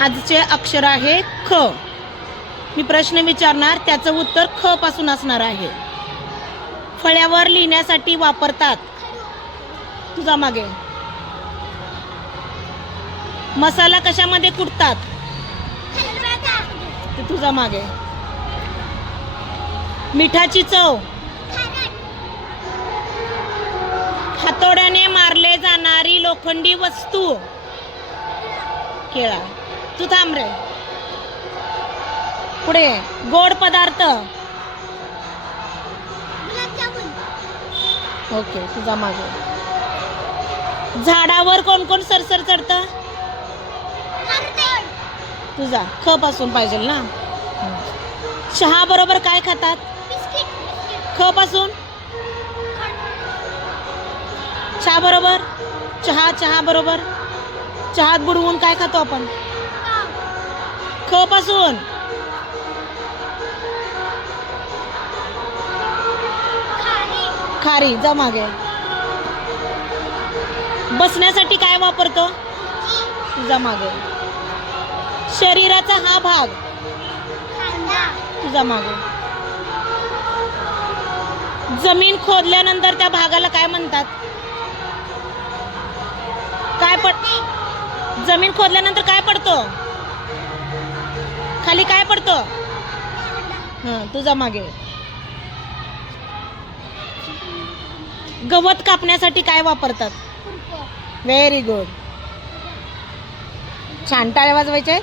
आजचे अक्षर आहे ख. मी प्रश्न विचारणार, त्याचं उत्तर ख पासून असणार आहे. फळ्यावर लिहिण्यासाठी वापरतात. तुझा मागे. मसाला कशामध्ये कुटतात? ते तुझा मागे. मिठाची चव. हातोड्याने मारले जाणारी लोखंडी वस्तू. केळा. तू थांब रे. पुढे. गोड पदार्थ. ओके, तुझा मागे. झाडावर कोण कोण सरसर चढतं? तुझा ख पासून पाहिजे ना. चहा बरोबर काय खातात? ख पासून. चहा बरोबर. चहा बरोबर. चहात बुडवून काय खातो आपण? ख पासून. खारी. जा मागे. बसण्यासाठी काय वापरतो? तुझा मागे. शरीराचा हा भाग. तुझा मागे. जमीन खोदल्यानंतर त्या भागाला काय म्हणतात? काय जमीन खोदल्यानंतर काय पडतो? खाली काय पडतो? तुझा मागे. गवत कापण्यासाठी काय वापरतात? Very good. छान. टाळ्या वाजवायचे.